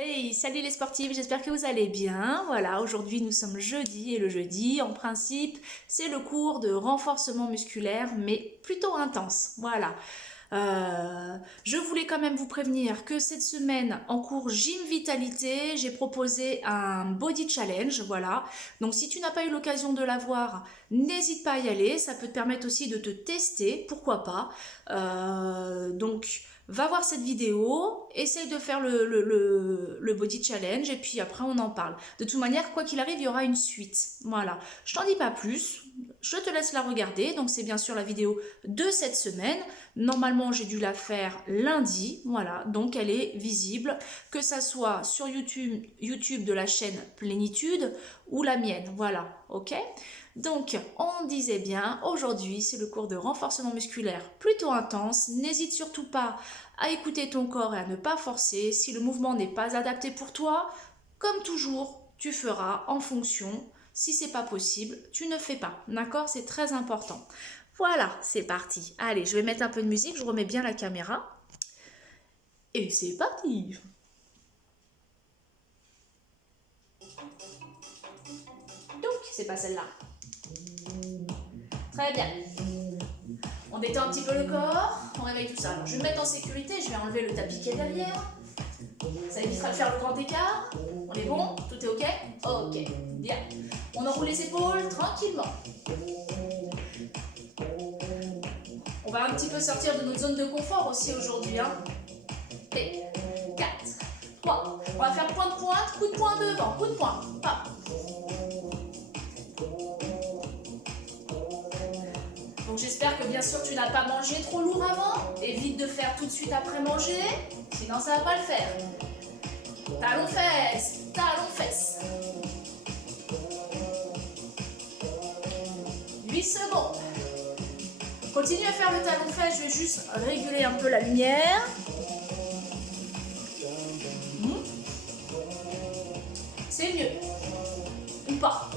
Hey, salut les sportifs, j'espère que vous allez bien. Voilà, aujourd'hui nous sommes jeudi et le jeudi, en principe, c'est le cours de renforcement musculaire, mais plutôt intense. Voilà. Je voulais quand même vous prévenir que cette semaine, en cours Gym Vitalité, j'ai proposé un body challenge. Voilà. Donc si tu n'as pas eu l'occasion de l'avoir, n'hésite pas à y aller. Ça peut te permettre aussi de te tester, pourquoi pas. Donc va voir cette vidéo, essaye de faire le body challenge et puis après on en parle. De toute manière, quoi qu'il arrive, il y aura une suite. Voilà, je t'en dis pas plus, je te laisse la regarder. Donc c'est bien sûr la vidéo de cette semaine. Normalement, j'ai dû la faire lundi, voilà, donc elle est visible, que ça soit sur YouTube de la chaîne Plénitude ou la mienne, voilà, ok? Donc, on disait bien, aujourd'hui, c'est le cours de renforcement musculaire plutôt intense. N'hésite surtout pas à écouter ton corps et à ne pas forcer. Si le mouvement n'est pas adapté pour toi, comme toujours, tu feras en fonction. Si c'est pas possible, tu ne fais pas. D'accord? C'est très important. Voilà, c'est parti. Allez, je vais mettre un peu de musique, je remets bien la caméra. Et c'est parti. Donc, c'est pas celle-là. Très bien. On détend un petit peu le corps, on réveille tout ça. Alors, je vais me mettre en sécurité, je vais enlever le tapis qui est derrière. Ça évitera de faire le grand écart. On est bon? Tout est ok? Ok, bien. On enroule les épaules tranquillement. On va un petit peu sortir de notre zone de confort aussi aujourd'hui. Hein. Et 4, 3. On va faire point de pointe, coup de poing devant, coup de poing. Hop. Donc j'espère que bien sûr tu n'as pas mangé trop lourd avant. Évite de faire tout de suite après manger, sinon ça va pas le faire. Talons fesses, talons fesses. 8 secondes. Continue à faire le talon fesses, je vais juste réguler un peu la lumière. C'est mieux. Ou pas.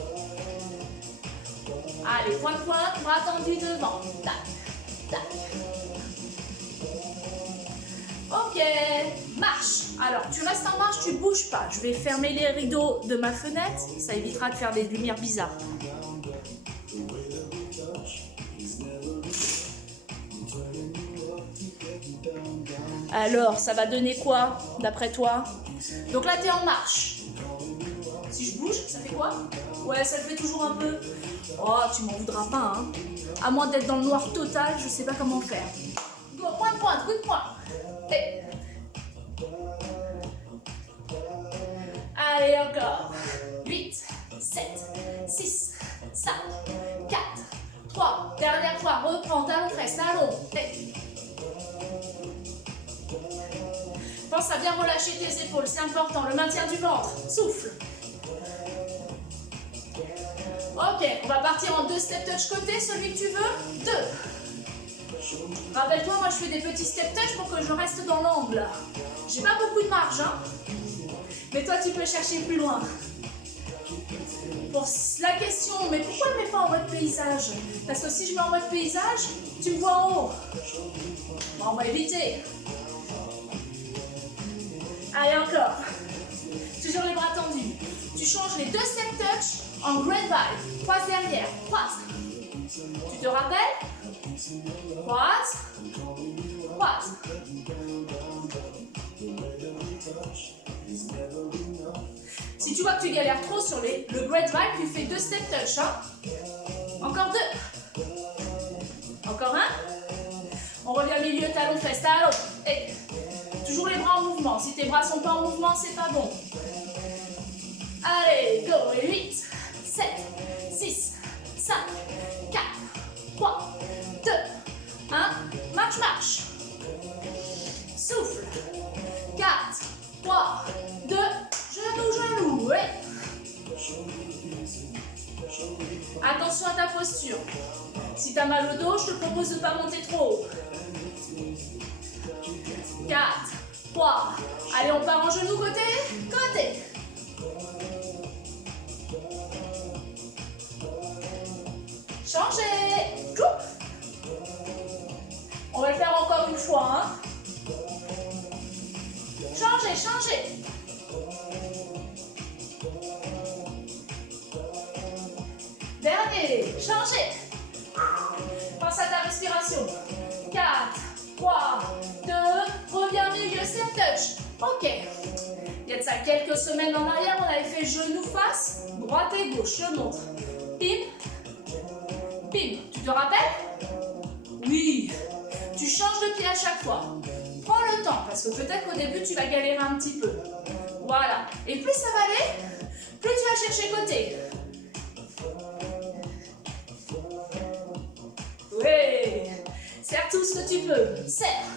Allez, point de pointe, bras tendus devant. Tac, tac. Ok, marche. Alors, tu restes en marche, tu bouges pas. Je vais fermer les rideaux de ma fenêtre. Ça évitera de faire des lumières bizarres. Alors, ça va donner quoi, d'après toi? Donc là, tu es en marche. Si je bouge, ça fait quoi? Ouais, ça le fait toujours un peu. Oh, tu m'en voudras pas, hein. À moins d'être dans le noir total, je sais pas comment faire. Go, point de pointe, coup de poing. Hey. Allez, encore. 8, 7, 6, 5, 4, 3. Dernière fois, reprends, talon fesses, talon. Hey. Pense à bien relâcher tes épaules, c'est important. Le maintien du ventre. Souffle. Ok, on va partir en 2 step touch côté, celui que tu veux. 2. Rappelle-toi, moi je fais des petits step touch pour que je reste dans l'angle. J'ai pas beaucoup de marge, hein. Mais toi tu peux chercher plus loin. Pour la question, mais pourquoi je ne mets pas en mode paysage? Parce que si je mets en mode paysage, tu me vois en haut. Bon, on va éviter. Allez, encore. Toujours les bras tendus. Tu changes les 2 step touch en grapevine. Croise derrière, croise. Tu te rappelles? Croise, croise. Si tu vois que tu galères trop sur le grapevine, tu fais 2 step touch. Hein? Encore 2. Encore 1. On revient au milieu, talon, fesses, talon. Et toujours les bras en mouvement. Si tes bras sont pas en mouvement, c'est pas bon. Allez, go. 8, 7, 6, 5, 4, 3, 2, 1. Marche, marche. Souffle. 4, 3, 2, genou. Ouais. Attention à ta posture. Si tu as mal au dos, je te propose de ne pas monter trop haut. 4, 3. Allez, on part en genou côté. Côté. Changez. On va le faire encore une fois. Hein. Changez. Dernier, changez. Pense à ta respiration. 4, 3, 2, reviens milieu, step touch. Ok. Il y a de ça quelques semaines en arrière, on avait fait genou face, droite et gauche, je montre. Pim, pim. Tu te rappelles? Oui. Tu changes de pied à chaque fois. Prends le temps, parce que peut-être qu'au début, tu vas galérer un petit peu. Voilà. Et plus ça va aller, plus tu vas chercher côté. Oui. Serre tout ce que tu peux. Serre.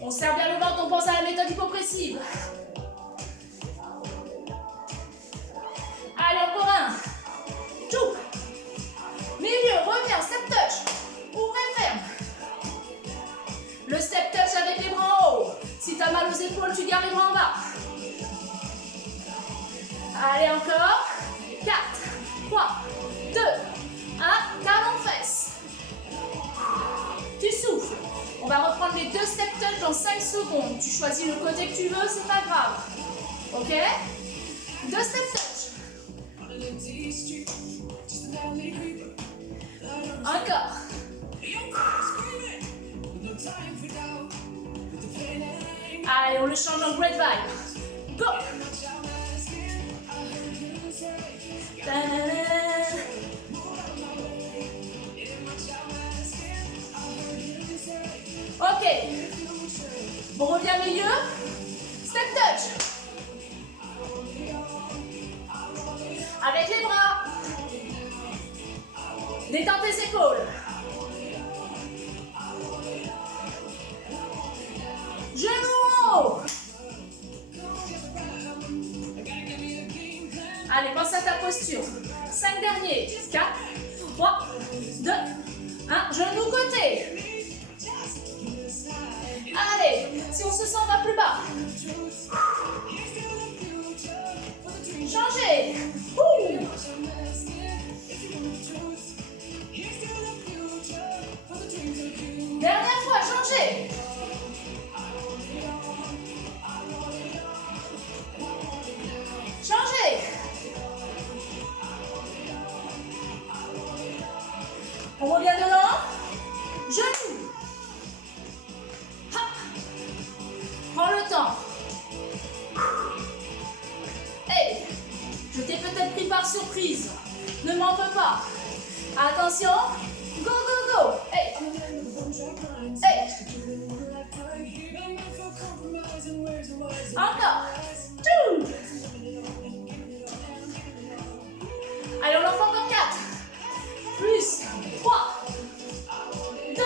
On serre bien le ventre, on pense à la méthode hypopressive. Allez, encore un. Tchou. Milieu, reviens, step touch. Ouvre et ferme. Le step touch avec les bras en haut. Si tu as mal aux épaules, tu gardes les bras en bas. Allez, encore. 4, 3, 2, 1. Talon fesse. Tu souffles. On va reprendre les 2 step touch dans 5 secondes. Tu choisis le côté que tu veux, c'est pas grave. Ok? 2 step touch. Encore. Allez, on le change en great vibe. Go. Ok. On revient au milieu. Step touch. Avec les bras. Détends tes épaules. Genoux en haut. Allez, pense à ta posture. 5 derniers. 4, 3, 2, 1. Genou côté. Allez, si on se sent, on va plus bas. Changez. Ouh. Dernière fois, changez. Changez. On revient dedans. Genoux. Hop. Prends le temps. Hey, je t'ai peut-être pris par surprise. Ne m'en veux pas. Attention. Go, go, go. Hey. Hey. Encore. Tchou. Allez, on en fait encore 4. Plus 3, 2,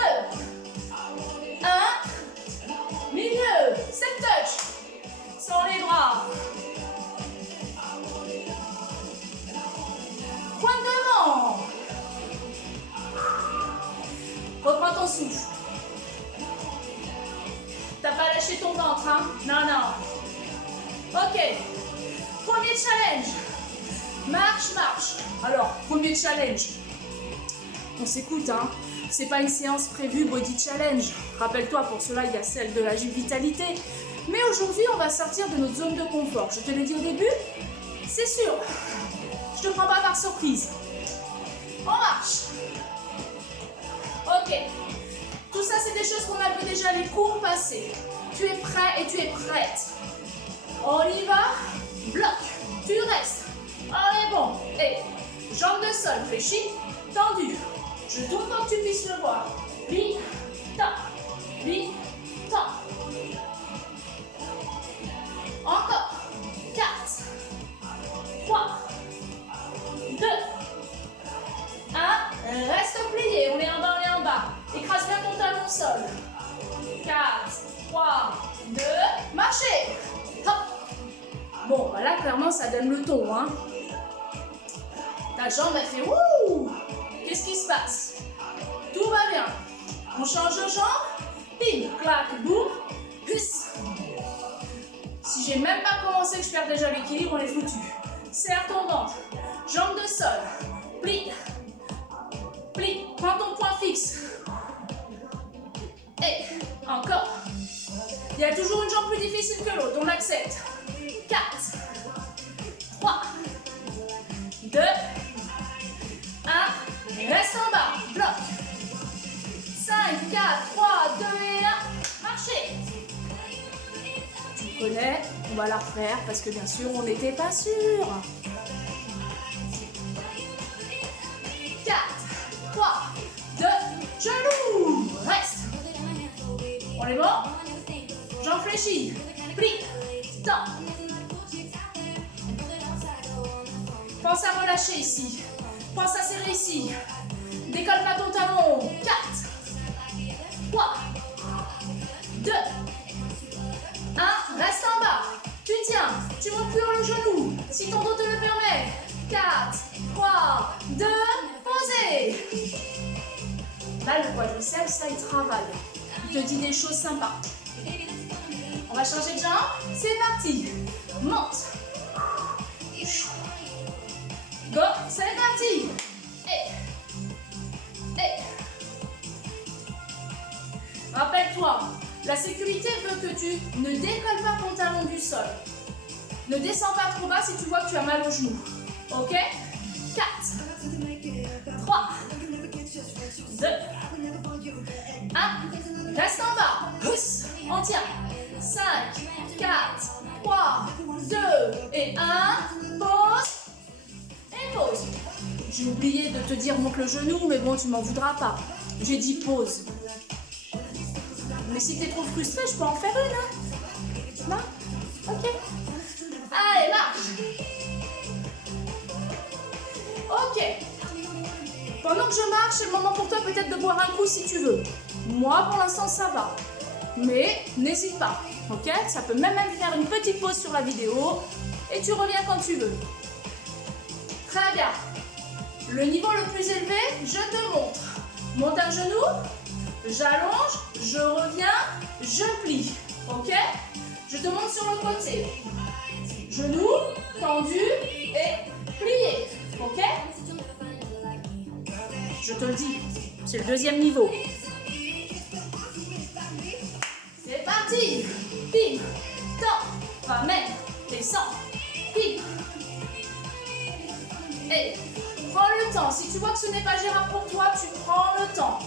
1. Milieu. Step touch. Sans les bras. Point devant. Reprends ton souffle. T'as pas lâché ton ventre, hein? Non, non. Ok. Premier challenge. Marche, marche. Alors, premier challenge. On s'écoute, hein? C'est pas une séance prévue body challenge. Rappelle-toi, pour cela, il y a celle de la vitalité. Mais aujourd'hui, on va sortir de notre zone de confort. Je te l'ai dit au début, c'est sûr. Je te prends pas par surprise. On marche. Ok. Tout ça, c'est des choses qu'on a vu déjà les cours passés. Tu es prêt et tu es prête. On y va. Bloc. Tu restes. On est bon. Et jambes de sol fléchies, tendues. Je tourne pour que tu puisses le voir. Pli, ta, pli, ta. Encore. 4, 3, 2, 1. Reste plié. On est en bas, on est en bas. Écrase bien ton talon au sol. 4, 3, 2, marchez. Hop. Bon, bah là, clairement, ça donne le ton, hein. Ta jambe, elle fait wouh. Qu'est-ce qui se passe? Tout va bien. On change de jambe. Pim, clac, boum. Hus. Si j'ai même pas commencé que je perds déjà l'équilibre, on est foutu. Serre ton ventre. Jambe de sol. Plie. Plie. Prends ton point fixe. Et Encore. Il y a toujours une jambe plus difficile que l'autre, on l'accepte. 4, 3, 2, 1. Reste en bas, bloc. 5, 4, 3, 2 et 1. Marchez. Tu connais, on va la refaire parce que bien sûr, on n'était pas sûr. 4, 3, 2, genoux. Reste. On est bon? J'en fléchis. Plie. Tends. Pense à relâcher ici. Pense à serrer ici. Décolle pas ton talon. 4, 3, 2, 1. Reste en bas. Tu tiens. Tu montes plus haut le genou. Si ton dos te le permet. 4, 3, 2, posez. Là, le quadriceps, ça, il travaille. Il te dit des choses sympas. On va changer de jambe. C'est parti. Monte. Go. C'est parti. Rappelle-toi, la sécurité veut que tu ne décolles pas ton talon du sol. Ne descends pas trop bas si tu vois que tu as mal au genou. Ok? 4, 3, 2, 1. Reste en bas. Pousse. On tient. 5, 4, 3, 2 et 1. Pause. Et pause. J'ai oublié de te dire monte le genou, mais bon, tu m'en voudras pas. J'ai dit pause. Mais si t'es trop frustré, je peux en faire une, hein? Non? Ok. Allez, marche. Ok. Pendant que je marche, c'est le moment pour toi peut-être de boire un coup si tu veux. Moi, pour l'instant, ça va. Mais n'hésite pas, ok? Ça peut même faire une petite pause sur la vidéo et tu reviens quand tu veux. Très bien. Le niveau le plus élevé, je te montre. Monte un genou, j'allonge, je reviens, je plie. Ok? Je te montre sur le côté. Genou, tendu et plié. Ok? Je te le dis, c'est le deuxième niveau. C'est parti. Pile, tends, ramène, descends, pile. Et prends le temps. Si tu vois que ce n'est pas gérable pour toi, tu prends le temps.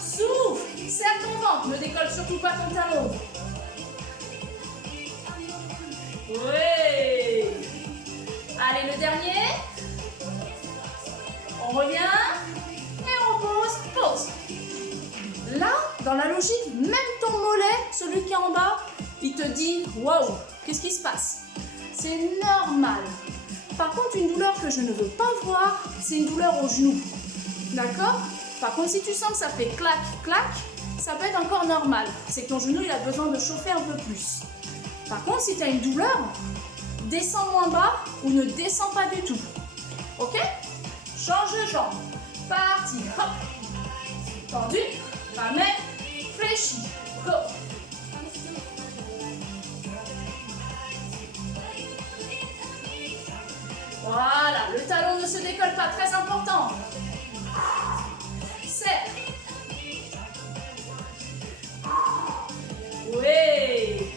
Souffle, serre ton ventre, ne décolle surtout pas ton talon. Oui. Allez, le dernier. On revient et on pose, pause. Là, dans la logique, même ton mollet, celui qui est en bas, il te dit « Waouh, qu'est-ce qui se passe ?» C'est normal. Par contre, une douleur que je ne veux pas voir, c'est une douleur au genou. D'accord? Par contre, si tu sens que ça fait clac, clac, ça peut être encore normal. C'est que ton genou, il a besoin de chauffer un peu plus. Par contre, si tu as une douleur, descends moins bas ou ne descends pas du tout. Ok? Change de jambe. Parti. Hop. Tendu. Ramène. Fléchi. Go. Voilà. Le talon ne se décolle pas. Très important. Serre. Oui.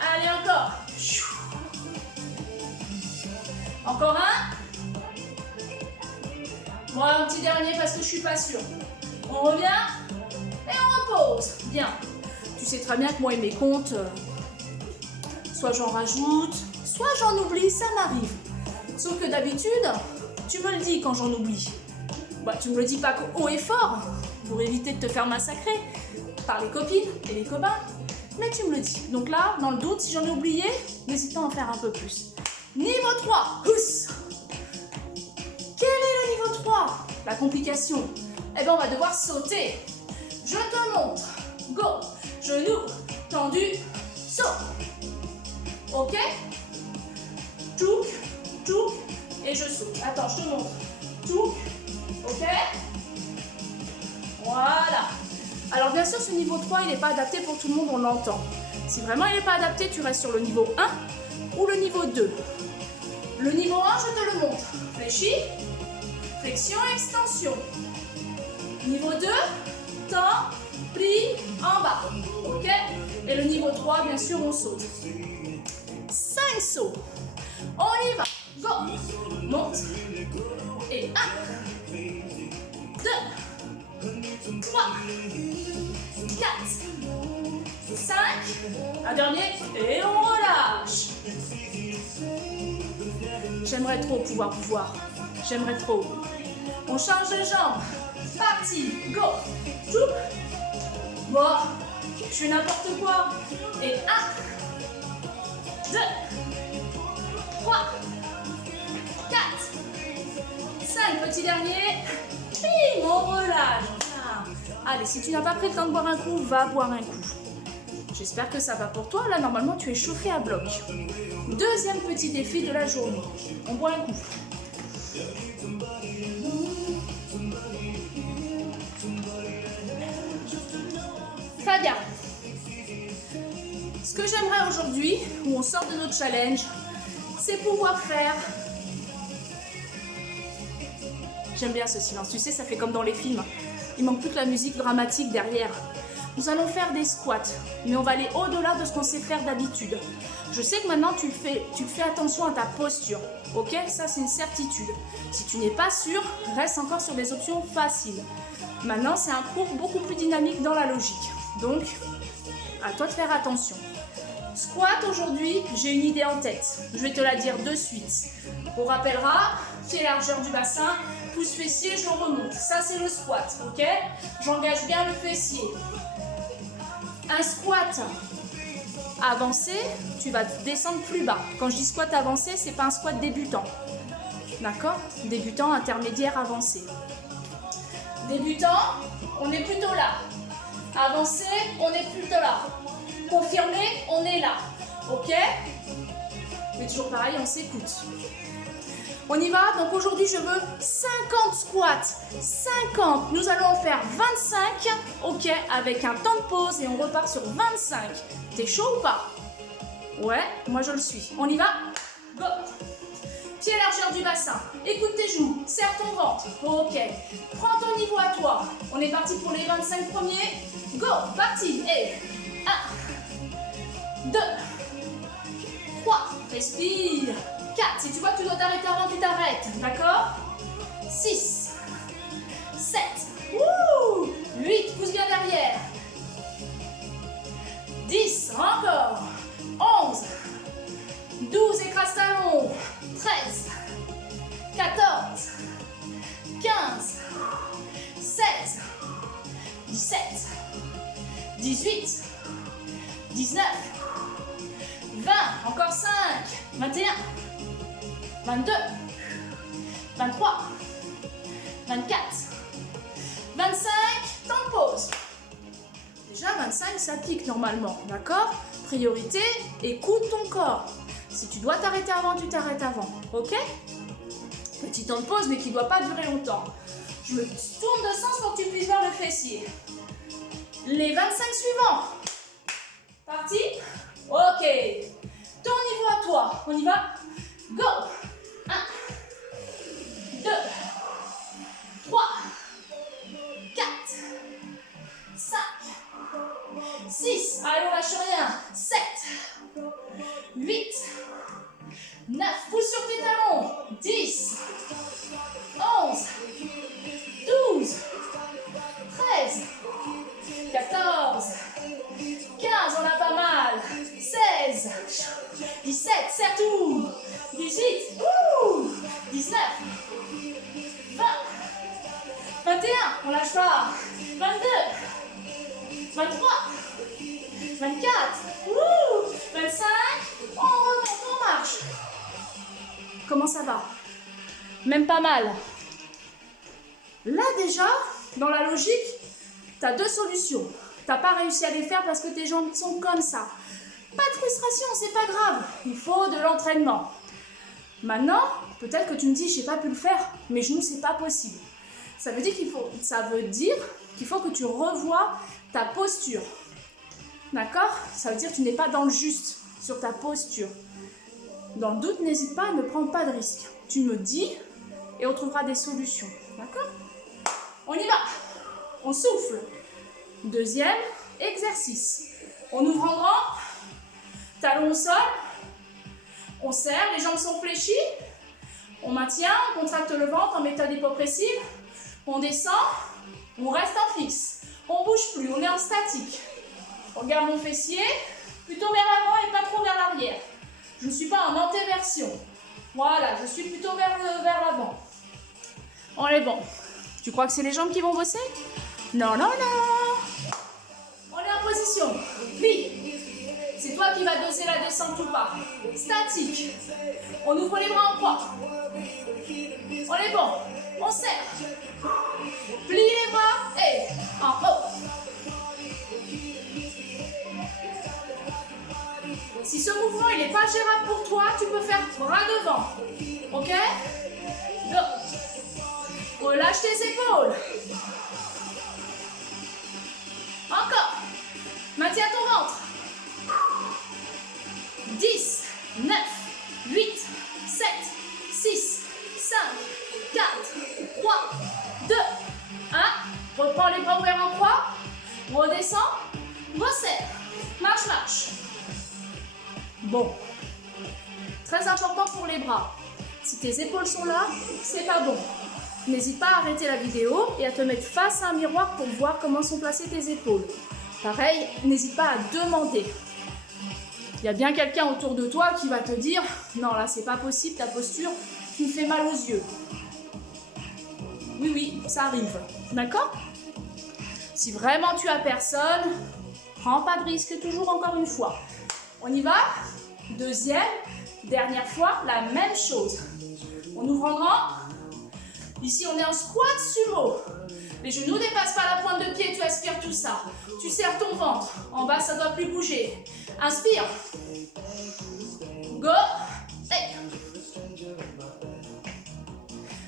Allez, encore. Encore un. Moi, un petit dernier parce que je suis pas sûre. On revient et on repose. Bien. Tu sais très bien que moi et mes comptes, soit j'en rajoute, soit j'en oublie, ça m'arrive. Sauf que d'habitude, tu me le dis quand j'en oublie. Bah, tu me le dis pas haut et fort pour éviter de te faire massacrer par les copines et les copains. Mais tu me le dis. Donc là, dans le doute, si j'en ai oublié, n'hésite pas à en faire un peu plus. Niveau 3. Housse. Quel est le niveau 3? La complication. Eh bien, on va devoir sauter. Je te montre. Go. Genou. Tendu. Saut. Ok? Touk. Touk. Et je saute. Attends, je te montre. Touk. Ok? Voilà. Alors bien sûr, ce niveau 3, il n'est pas adapté pour tout le monde, on l'entend. Si vraiment il n'est pas adapté, tu restes sur le niveau 1 ou le niveau 2. Le niveau 1, je te le montre. Fléchis, flexion, extension. Niveau descend, plie, en bas. Ok? Et le niveau 3, bien sûr, on saute. 5 sauts. On y va. Go. Monte. Et 1, 2, 3, 4, 5. Un dernier. Et on relâche. J'aimerais trop pouvoir vous voir. J'aimerais trop. On change de jambe. Parti. Go. Choup. Bon. Je fais n'importe quoi. Et 1, 2, 3, 4, 5. Petit dernier. Bim, on relâche. Allez, si tu n'as pas pris le temps de boire un coup, va boire un coup. J'espère que ça va pour toi. Là, normalement, tu es chauffé à bloc. Deuxième petit défi de la journée. On boit un coup. Très bien. Ce que j'aimerais aujourd'hui, où on sort de notre challenge, c'est pouvoir faire... J'aime bien ce silence. Tu sais, ça fait comme dans les films. Il manque plus que la musique dramatique derrière. Nous allons faire des squats, mais on va aller au-delà de ce qu'on sait faire d'habitude. Je sais que maintenant tu fais attention à ta posture, ok? Ça c'est une certitude. Si tu n'es pas sûr, reste encore sur des options faciles. Maintenant c'est un cours beaucoup plus dynamique dans la logique, donc à toi de faire attention. Squat aujourd'hui, j'ai une idée en tête, je vais te la dire de suite. On rappellera, pied largeur du bassin, pouce fessier, je remonte. Ça c'est le squat, ok? J'engage bien le fessier. Un squat avancé, tu vas descendre plus bas. Quand je dis squat avancé, c'est pas un squat débutant. D'accord? Débutant, intermédiaire, avancé. Débutant, on est plutôt là. Avancé, on est plutôt là. Confirmé, on est là. Ok? Mais toujours pareil, on s'écoute. On y va, donc aujourd'hui je veux 50 squats, 50, nous allons en faire 25, ok, avec un temps de pause et on repart sur 25. T'es chaud ou pas? Ouais, moi je le suis. On y va? Go! Pied largeur du bassin, écoute tes genoux, serre ton ventre, ok. Prends ton niveau à toi, on est parti pour les 25 premiers. Go, parti, et 1, 2, 3, respire. 4, si tu vois que tu dois t'arrêter avant, tu t'arrêtes, d'accord? 6, 7, 8, pousse bien derrière. 10, encore. 11, 12, écrase talon. 13, 14, 15, 16, 17, 18, 19, 20, encore 5, 21, 22, 23, 24, 25, temps de pause. Déjà 25, ça pique normalement, d'accord? Priorité, écoute ton corps. Si tu dois t'arrêter avant, tu t'arrêtes avant, ok? Petit temps de pause, mais qui ne doit pas durer longtemps. Je me tourne de sens pour que tu puisses voir le fessier. Les 25 suivants. Parti? Ok. Ton niveau à toi. On y va? Go! 1, 2, 3, 4, 5, 6, allez on lâche rien, 7, 8, 9, pousse sur tes talons, 10, 11, 12, 13, 14, 15, on a pas mal, 16, 17, serre tout, 18, 19, 20, 21, on lâche pas, 22, 23, 24, 25, on remonte, on marche. Comment ça va? Même pas mal. Là déjà, dans la logique, tu as deux solutions. Tu n'as pas réussi à les faire parce que tes jambes sont comme ça. Pas de frustration, c'est pas grave. Il faut de l'entraînement. Maintenant, peut-être que tu me dis, j'ai pas pu le faire, mes genoux, c'est pas possible. Ça veut dire qu'il faut que tu revoies ta posture. D'accord? Ça veut dire que tu n'es pas dans le juste sur ta posture. Dans le doute, n'hésite pas, ne prends pas de risque. Tu me dis et on trouvera des solutions. D'accord? On y va. On souffle. Deuxième exercice. On ouvre en grand, talons au sol, on serre, les jambes sont fléchies, on maintient, on contracte le ventre en méthode hypopressive, on descend, on reste en fixe, on bouge plus, on est en statique. On regarde mon fessier, plutôt vers l'avant et pas trop vers l'arrière. Je ne suis pas en antéversion. Voilà, je suis plutôt vers l'avant. On est bon. Tu crois que c'est les jambes qui vont bosser? Non, non, non. On est en position. Plie. C'est toi qui vas doser la descente ou pas. Statique. On ouvre les bras en croix. On est bon. On serre. Plie les bras et en haut. Si ce mouvement il n'est pas gérable pour toi, tu peux faire bras devant. Ok? Go. Relâche tes épaules. Encore. Maintiens ton ventre. 10, 9, 8, 7, 6, 5, 4, 3, 2, 1. Reprends les bras ouverts en croix. Redescends. Resserre. Marche, marche. Bon. Très important pour les bras. Si tes épaules sont là, c'est pas bon. N'hésite pas à arrêter la vidéo et à te mettre face à un miroir pour voir comment sont placées tes épaules. Pareil, n'hésite pas à demander. Il y a bien quelqu'un autour de toi qui va te dire « Non, là, c'est pas possible, ta posture, tu me fais mal aux yeux. » Oui, oui, ça arrive. D'accord? Si vraiment tu as personne, prends pas de risque, toujours encore une fois. On y va? Deuxième, dernière fois, la même chose. On ouvre en grand. Ici, on est en squat sumo. Les genoux ne dépassent pas la pointe de pied, tu aspires tout ça. Tu serres ton ventre. En bas, ça ne doit plus bouger. Inspire. Go. Hey.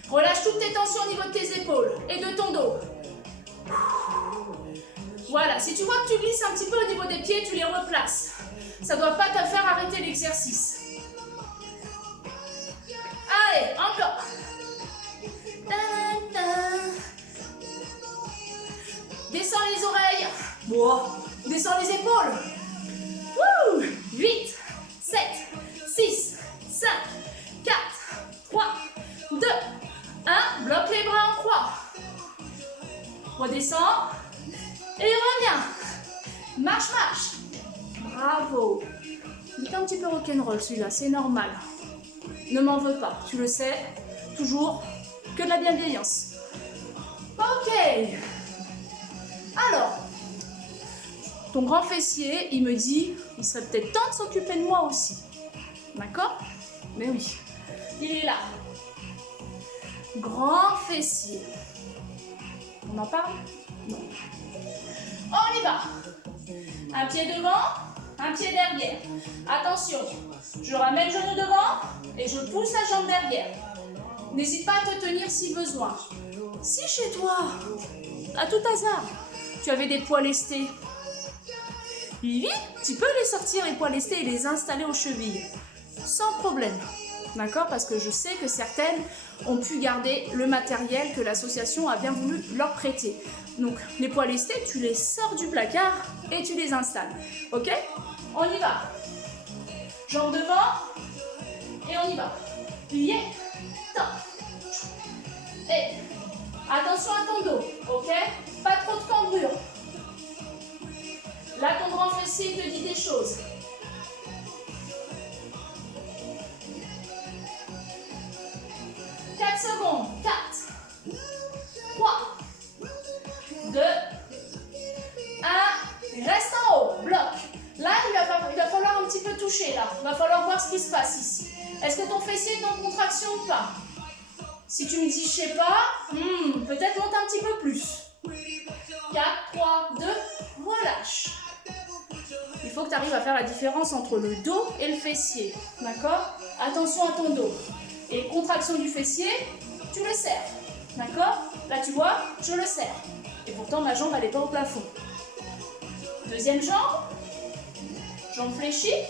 Relâche toutes tes tensions au niveau de tes épaules et de ton dos. Voilà, si tu vois que tu glisses un petit peu au niveau des pieds, tu les replaces. Ça ne doit pas te faire arrêter l'exercice. Allez, encore. Descends les oreilles. Wow. Descends les épaules. Wouh. 8, 7, 6, 5, 4, 3, 2, 1. Bloque les bras en croix. Redescends. Et reviens. Marche, marche. Bravo. Il est un petit peu rock'n'roll celui-là, c'est normal. Ne m'en veux pas, tu le sais. Toujours que de la bienveillance. Ok. Alors, ton grand fessier, il me dit, il serait peut-être temps de s'occuper de moi aussi. D'accord? Mais oui, il est là. Grand fessier. On en parle? Non. On y va. Un pied devant, un pied derrière. Attention, je ramène le genou devant et je pousse la jambe derrière. N'hésite pas à te tenir si besoin. Si chez toi, à tout hasard, tu avais des poids lestés, oui, tu peux les sortir, les poids lestés, et les installer aux chevilles. Sans problème. D'accord? Parce que je sais que certaines ont pu garder le matériel que l'association a bien voulu leur prêter. Donc, les poids lestés, tu les sors du placard et tu les installes. Ok? On y va. Jambes devant et on y va. Plié, top. Et attention à ton dos, ok? Pas trop de cambrure. Là, ton grand fessier te dit des choses. Secondes. 4, 3, 2, 1. Reste en haut. Bloc. Là, il va falloir un petit peu toucher. Là. Il va falloir voir ce qui se passe ici. Est-ce que ton fessier est en contraction ou pas? Si tu me dis, je sais pas, peut-être monte un petit peu plus. 4, 3, 2, relâche. Il faut que tu arrives à faire la différence entre le dos et le fessier. D'accord? Attention à ton dos. Et contraction du fessier, tu le serres. D'accord? Là, tu vois, je le serre. Et pourtant, ma jambe, elle n'est pas au plafond. Deuxième jambe. Jambe fléchie.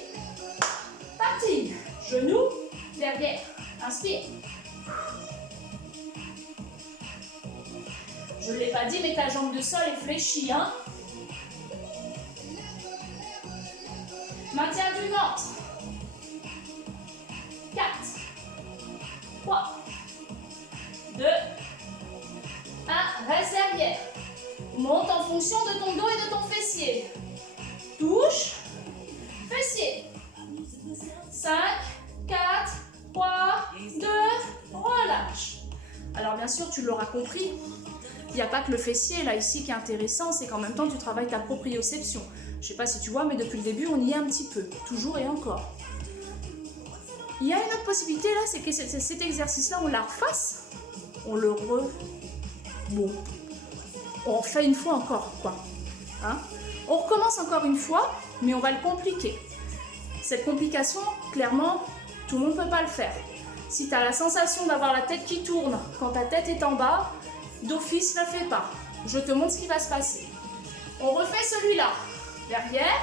Parti. Genou, derrière. Inspire. Je ne l'ai pas dit, mais ta jambe de sol est fléchie. Hein? Maintien du ventre. 4, 3, 2, 1. Reste derrière. Monte en fonction de ton dos et de ton fessier. Touche. Fessier. 5, 4, 3, 2, relâche. Alors bien sûr, tu l'auras compris, il n'y a pas que le fessier là ici qui est intéressant, c'est qu'en même temps tu travailles ta proprioception. Je ne sais pas si tu vois, mais depuis le début on y est un petit peu, toujours et encore. Il y a une autre possibilité là, c'est que cet exercice-là, on la refasse, on le Bon, on refait une fois encore, quoi. Hein? On recommence encore une fois, mais on va le compliquer. Cette complication, clairement, tout le monde ne peut pas le faire. Si tu as la sensation d'avoir la tête qui tourne quand ta tête est en bas, d'office, ne la fais pas. Je te montre ce qui va se passer. On refait celui-là. Derrière,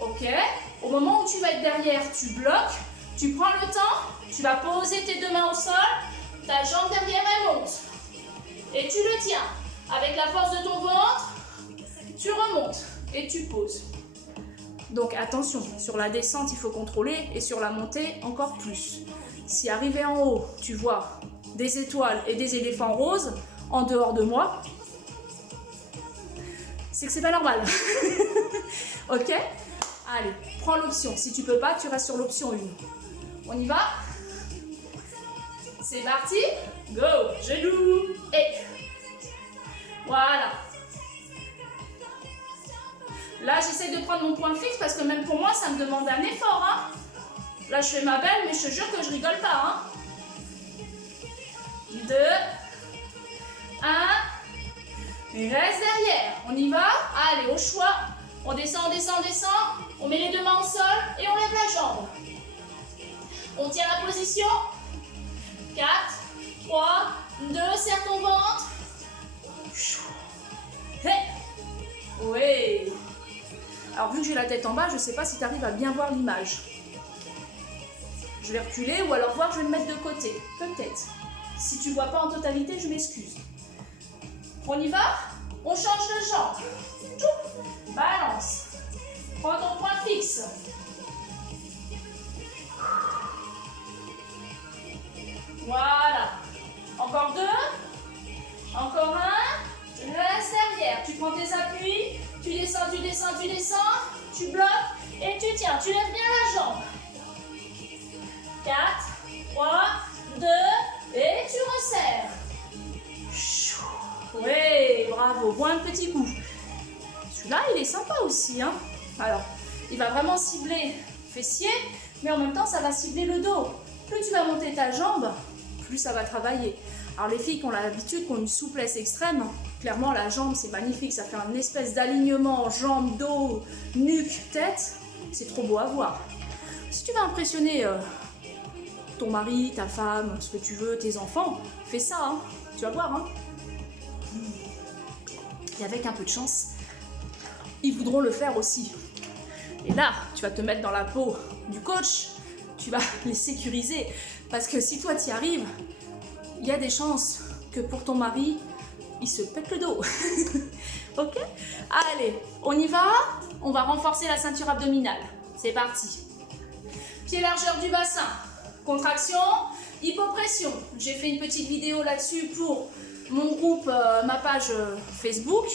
ok. Au moment où tu vas être derrière, tu bloques, tu prends le temps, tu vas poser tes deux mains au sol, ta jambe derrière, elle monte. Et tu le tiens. Avec la force de ton ventre, tu remontes et tu poses. Donc attention, sur la descente, il faut contrôler et sur la montée, encore plus. Si arrivé en haut, tu vois des étoiles et des éléphants roses en dehors de moi, c'est que c'est pas normal. Ok? Allez, prends l'option. Si tu peux pas, tu restes sur l'option 1. On y va? C'est parti? Go! Genoux et... Voilà. Là, j'essaie de prendre mon point fixe parce que même pour moi, ça me demande un effort. Hein. Là, je fais ma belle, mais je te jure que je rigole pas. Hein. 2, 1. Reste derrière. On y va? Allez, au choix. On descend, on descend, on descend. On met les deux mains au sol et on lève la jambe. On tient la position. 4, 3, 2. Serre ton ventre. Hey. Oui. Alors, vu que j'ai la tête en bas, je ne sais pas si tu arrives à bien voir l'image. Je vais reculer ou alors voir, je vais me mettre de côté. Peut-être. Si tu ne vois pas en totalité, je m'excuse. On y va? On change de jambe. Tout. Balance. Prends ton point fixe. Voilà. Encore 2. Encore 1. Reste derrière. Tu prends tes appuis. Tu descends, tu descends, tu descends. Tu bloques et tu tiens. Tu lèves bien la jambe. 4, 3, 2 et tu resserres. Oui, bravo. Vois un petit coup. Celui-là, il est sympa aussi. Hein. Alors, il va vraiment cibler fessier, mais en même temps, ça va cibler le dos. Plus tu vas monter ta jambe, plus ça va travailler. Alors, les filles qui ont l'habitude, qui ont une souplesse extrême, clairement, la jambe, c'est magnifique. Ça fait un espèce d'alignement jambe, dos, nuque, tête. C'est trop beau à voir. Si tu veux impressionner ton mari, ta femme, ce que tu veux, tes enfants, fais ça. Hein. Tu vas voir. Hein. Et avec un peu de chance, ils voudront le faire aussi. Et là, tu vas te mettre dans la peau du coach, tu vas les sécuriser. Parce que si toi, tu y arrives, il y a des chances que pour ton mari, il se pète le dos. Ok? Allez, on y va. On va renforcer la ceinture abdominale. C'est parti. Pied largeur du bassin. Contraction, hypopression. J'ai fait une petite vidéo là-dessus pour mon groupe, ma page Facebook.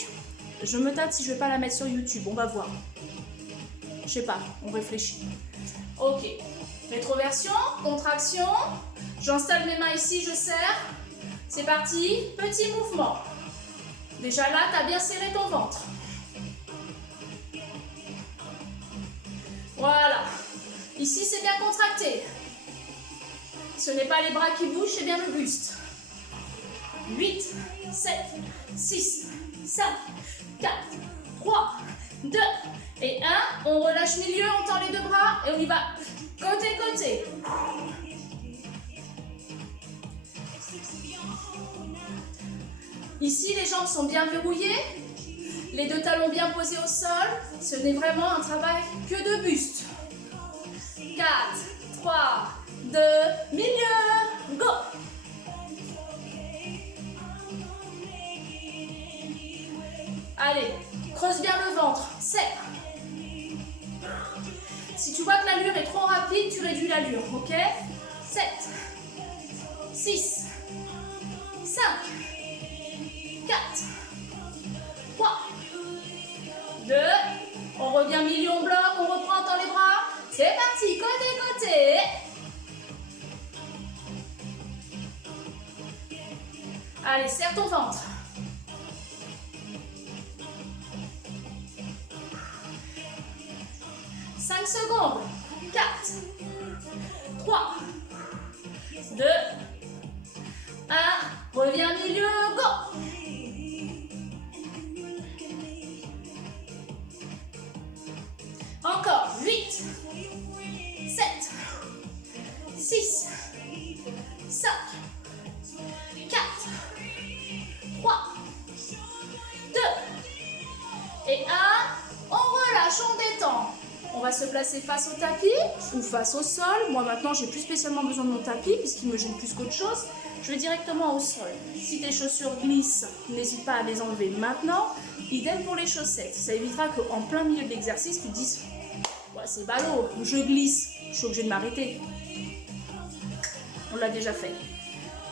Je me tâte si je vais pas la mettre sur YouTube. On va voir. Je sais pas, on réfléchit. Ok. Rétroversion, contraction. J'installe mes mains ici, je serre. C'est parti. Petit mouvement. Déjà là, tu as bien serré ton ventre. Voilà. Ici, c'est bien contracté. Ce n'est pas les bras qui bougent, c'est bien le buste. 8, 7, 6, 5, 4, 3, 2 et 1. On relâche milieu, on tend les deux bras et on y va côté, côté. Ici, les jambes sont bien verrouillées. Les deux talons bien posés au sol. Ce n'est vraiment un travail que de buste. 4, 3, 2, milieu, go! Allez, creuse bien le ventre, serre. Si tu vois que l'allure est trop rapide, tu réduis l'allure, ok? 7, 6, 5, 4, 3, 2, on revient milieu, on bloque, on reprend dans les bras. C'est parti, côté, côté. Allez, serre ton ventre. 5 secondes. 4, 3, 2, 1. Reviens milieu, go. Encore. 8, 7, 6, 5, 4, 3, 2 et 1. On relâche, on détend. On va se placer face au tapis ou face au sol. Moi maintenant, j'ai plus spécialement besoin de mon tapis puisqu'il me gêne plus qu'autre chose. Je vais directement au sol. Si tes chaussures glissent, n'hésite pas à les enlever maintenant. Idem pour les chaussettes. Ça évitera qu'en plein milieu de l'exercice, tu te dises ouais, c'est ballot, je glisse, je suis obligée de m'arrêter. On l'a déjà fait.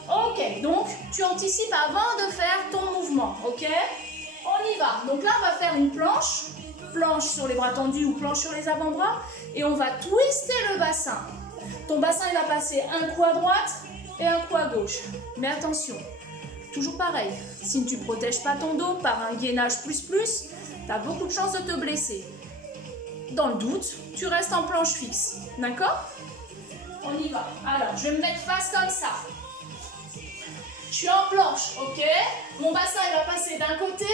Ok, donc tu anticipes avant de faire ton mouvement, ok? On y va. Donc là, on va faire une planche. Planche sur les bras tendus ou planche sur les avant-bras. Et on va twister le bassin. Ton bassin, il va passer un coup à droite et un coup à gauche. Mais attention, toujours pareil. Si tu ne protèges pas ton dos par un gainage plus, tu as beaucoup de chances de te blesser. Dans le doute, tu restes en planche fixe. D'accord? On y va. Alors, je vais me mettre face comme ça. Je suis en planche, ok? Mon bassin, il va passer d'un côté,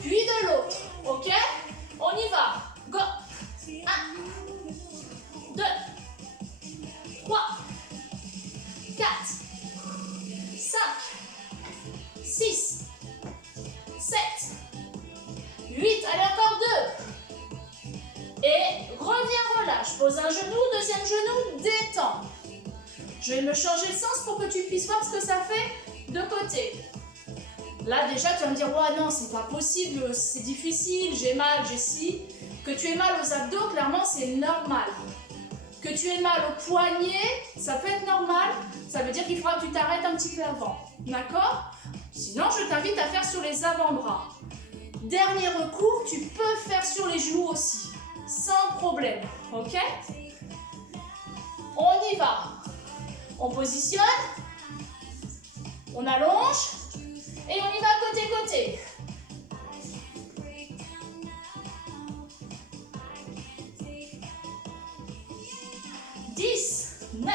puis de l'autre, ok? On y va. Go. 1, 2, 3, 4, 5, 6, 7, 8. Allez, encore 2. Et reviens, relâche. Pose un genou, deuxième genou, détends. Je vais me changer de sens pour que tu puisses voir ce que ça fait de côté. Là, déjà, tu vas me dire, ouais, non, c'est pas possible, c'est difficile, j'ai mal, j'ai ci. Que tu aies mal aux abdos, clairement, c'est normal. Que tu aies mal au poignet, ça peut être normal. Ça veut dire qu'il faudra que tu t'arrêtes un petit peu avant. D'accord? Sinon, je t'invite à faire sur les avant-bras. Dernier recours, tu peux faire sur les genoux aussi. Sans problème. Ok? On y va. On positionne. On allonge. Et on y va côté-côté. 10, 9,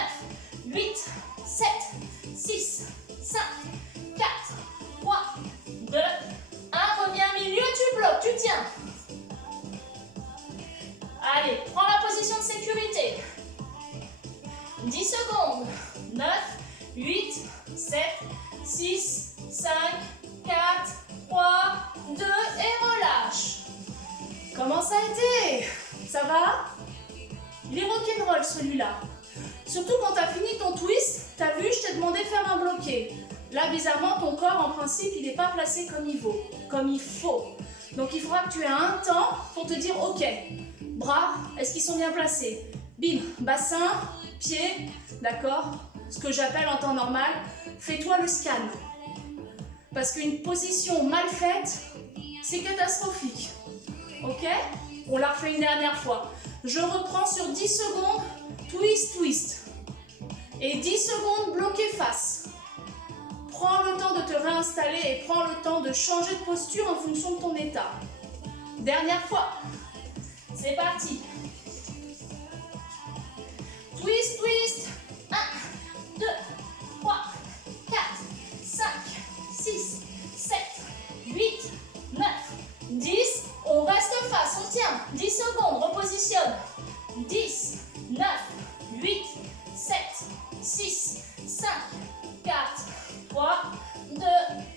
8, 7, 6, 5, 4, 3, 2, 1. Reviens au milieu, tu bloques, tu tiens. Allez, prends la position de sécurité. 10 secondes. 9, 8, 7, 6, 5, 4, 3, 2 et relâche. Comment ça a été? Ça va? Il est rock'n'roll celui-là. Surtout quand tu as fini ton twist, tu as vu, je t'ai demandé de faire un bloqué. Là, bizarrement, ton corps, en principe, il n'est pas placé comme il faut. Donc, il faudra que tu aies un temps pour te dire, ok, bras, est-ce qu'ils sont bien placés? Bim, bassin, pied, d'accord? Ce que j'appelle en temps normal, fais-toi le scan. Parce qu'une position mal faite, c'est catastrophique. Ok? On l'a refait une dernière fois. Je reprends sur 10 secondes, twist, twist. Et 10 secondes, bloqué face. Prends le temps de te réinstaller et prends le temps de changer de posture en fonction de ton état. Dernière fois. C'est parti. Twist, twist. 1, 2, 3, 4, 5, 6, 7, 8, 9, 10. On reste face, on tient. 10 secondes, repositionne. 10, 9, 8, 7, 6, 5, 4, 3, 2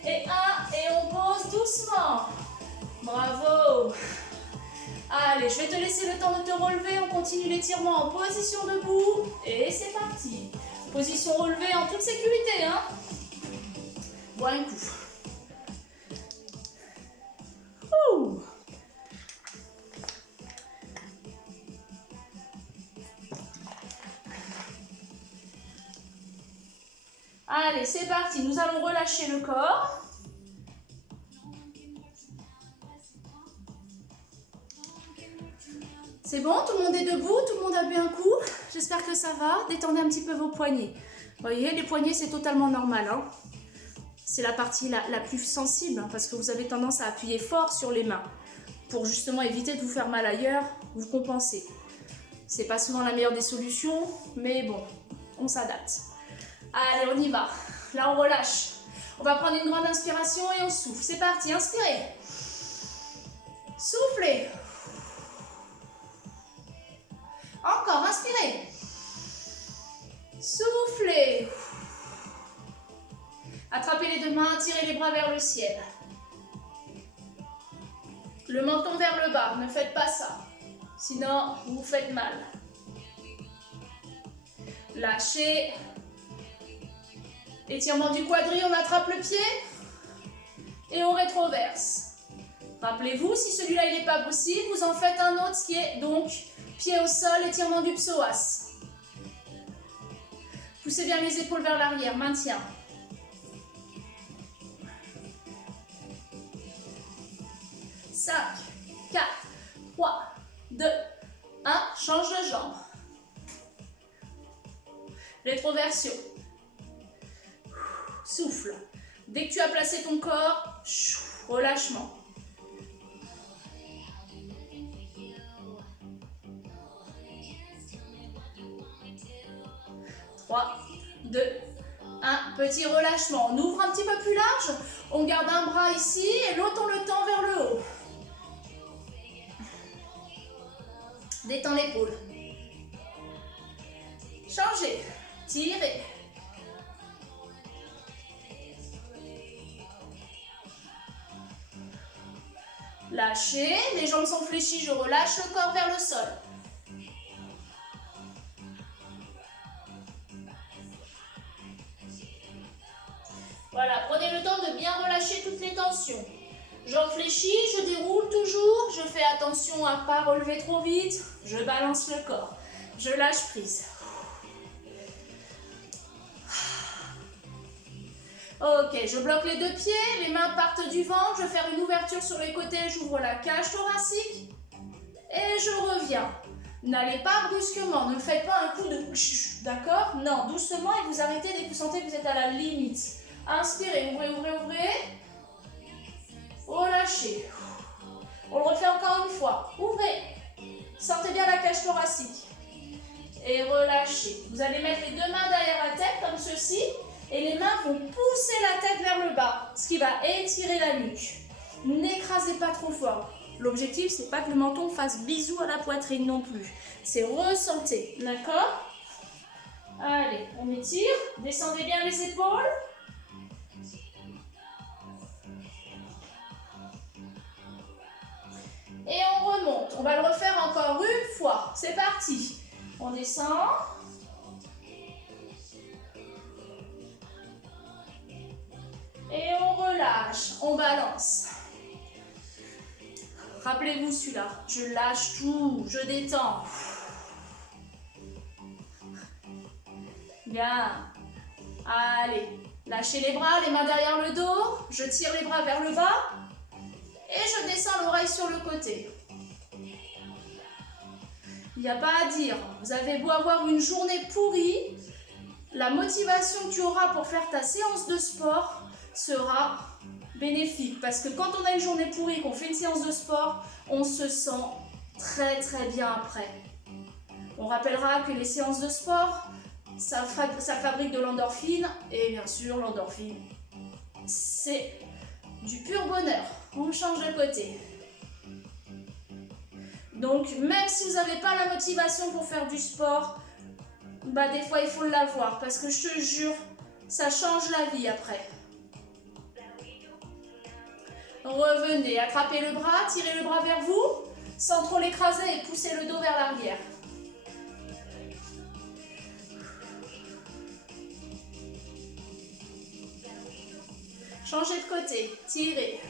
et 1. Et on pose doucement. Bravo. Allez, je vais te laisser le temps de te relever. On continue l'étirement en position debout. Et c'est parti. Position relevée en toute sécurité. Hein. Bois un coup. Ouh. Allez, c'est parti. Nous allons relâcher le corps. C'est bon, tout le monde est debout, tout le monde a bu un coup. J'espère que ça va. Détendez un petit peu vos poignets. Vous voyez, les poignets, c'est totalement normal, hein. C'est la partie la plus sensible, hein, parce que vous avez tendance à appuyer fort sur les mains. Pour justement éviter de vous faire mal ailleurs, vous compensez. C'est pas souvent la meilleure des solutions, mais bon, on s'adapte. Allez, on y va. Là, on relâche. On va prendre une grande inspiration et on souffle. C'est parti, inspirez. Soufflez. Encore, inspirez. Soufflez. Attrapez les deux mains, tirez les bras vers le ciel. Le menton vers le bas, ne faites pas ça. Sinon, vous vous faites mal. Lâchez. Étirement du quadri, on attrape le pied. Et on rétroverse. Rappelez-vous, si celui-là il n'est pas possible, vous en faites un autre qui est donc pied au sol, étirement du psoas. Poussez bien les épaules vers l'arrière, maintien. Cinq, 4, 3, 2, 1, change de jambe. Rétroversion. Souffle. Dès que tu as placé ton corps, relâchement. Trois, 2, 1, petit relâchement. On ouvre un petit peu plus large. On garde un bras ici et l'autre on le tend vers le haut. Détends l'épaule. Changez. Tirez. Lâchez. Les jambes sont fléchies. Je relâche le corps vers le sol. Voilà, prenez le temps de bien relâcher toutes les tensions. Jambes fléchies, je déroule toujours. Je fais attention à ne pas relever trop vite. Je balance le corps. Je lâche prise. Ok, je bloque les deux pieds. Les mains partent du ventre. Je vais faire une ouverture sur les côtés. J'ouvre la cage thoracique. Et je reviens. N'allez pas brusquement. Ne faites pas un coup de... D'accord? Non, doucement et vous arrêtez dès que vous sentez que vous êtes à la limite. Inspirez, ouvrez, ouvrez, ouvrez. Relâchez. On le refait encore une fois. Ouvrez. Sentez bien la cage thoracique. Et relâchez. Vous allez mettre les deux mains derrière la tête comme ceci. Et les mains vont pousser la tête vers le bas. Ce qui va étirer la nuque. N'écrasez pas trop fort. L'objectif, c'est pas que le menton fasse bisou à la poitrine non plus. C'est ressentir. D'accord? Allez, on étire. Descendez bien les épaules. Et on remonte. On va le refaire encore une fois. C'est parti. On descend. Et on relâche. On balance. Rappelez-vous celui-là. Je lâche tout. Je détends. Bien. Allez. Lâchez les bras, les mains derrière le dos. Je tire les bras vers le bas. Et je descends l'oreille sur le côté. Il n'y a pas à dire. Vous avez beau avoir une journée pourrie, la motivation que tu auras pour faire ta séance de sport sera bénéfique. Parce que quand on a une journée pourrie, qu'on fait une séance de sport, on se sent très très bien après. On rappellera que les séances de sport, ça fabrique de l'endorphine. Et bien sûr, l'endorphine, c'est du pur bonheur. On change de côté. Donc, même si vous n'avez pas la motivation pour faire du sport, bah des fois il faut l'avoir. Parce que je te jure, ça change la vie après. Revenez, attrapez le bras, tirez le bras vers vous, sans trop l'écraser et poussez le dos vers l'arrière. Changez de côté, tirez.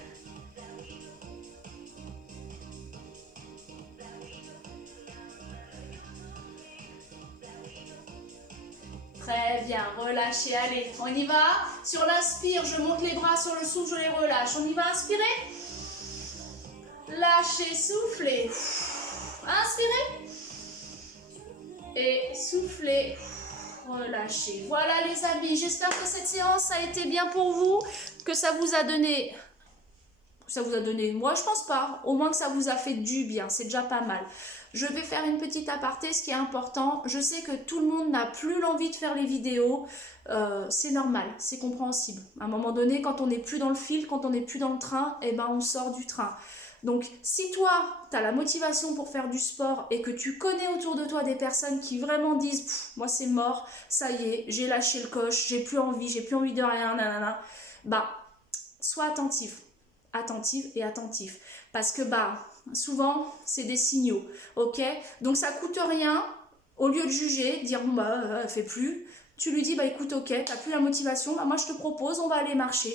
Très bien, relâchez, allez, on y va. Sur l'inspire, je monte les bras, sur le souffle, je les relâche. On y va, inspirez. Lâchez, soufflez. Inspirez. Et soufflez. Relâchez. Voilà les amis, j'espère que cette séance a été bien pour vous, que ça vous a donné... moi je pense pas, au moins que ça vous a fait du bien, c'est déjà pas mal. Je vais faire une petite aparté, ce qui est important, je sais que tout le monde n'a plus l'envie de faire les vidéos, c'est normal, c'est compréhensible. À un moment donné, quand on n'est plus dans le fil, quand on n'est plus dans le train, eh ben on sort du train. Donc si toi, tu as la motivation pour faire du sport et que tu connais autour de toi des personnes qui vraiment disent « moi c'est mort, ça y est, j'ai lâché le coche, j'ai plus envie de rien, nanana », bah sois attentif. Attentive et attentif, parce que souvent c'est des signaux, ok, donc ça coûte rien, au lieu de juger, dire bon elle fait plus, tu lui dis écoute, ok, t'as plus la motivation, moi je te propose, on va aller marcher,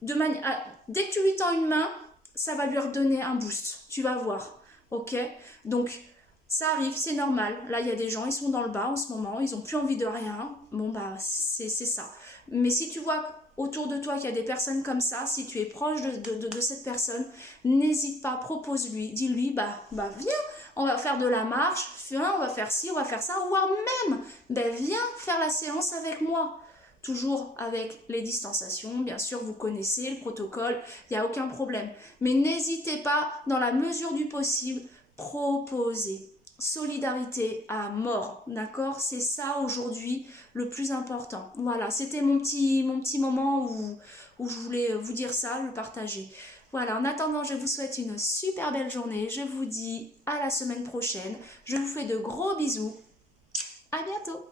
dès que tu lui tends une main, ça va lui redonner un boost, tu vas voir, ok, donc ça arrive, c'est normal, là il y a des gens, ils sont dans le bas en ce moment, ils ont plus envie de rien, bon c'est ça, mais si tu vois autour de toi qu'il y a des personnes comme ça, si tu es proche de cette personne, n'hésite pas, propose-lui, dis-lui, viens, on va faire de la marche, viens, on va faire ci, on va faire ça, voire même, viens faire la séance avec moi. Toujours avec les distanciations, bien sûr, vous connaissez le protocole, il n'y a aucun problème. Mais n'hésitez pas, dans la mesure du possible, proposer. Solidarité à mort, d'accord? C'est ça aujourd'hui le plus important. Voilà, c'était mon petit moment où je voulais vous dire ça, le partager. Voilà, en attendant, je vous souhaite une super belle journée. Je vous dis à la semaine prochaine. Je vous fais de gros bisous. À bientôt!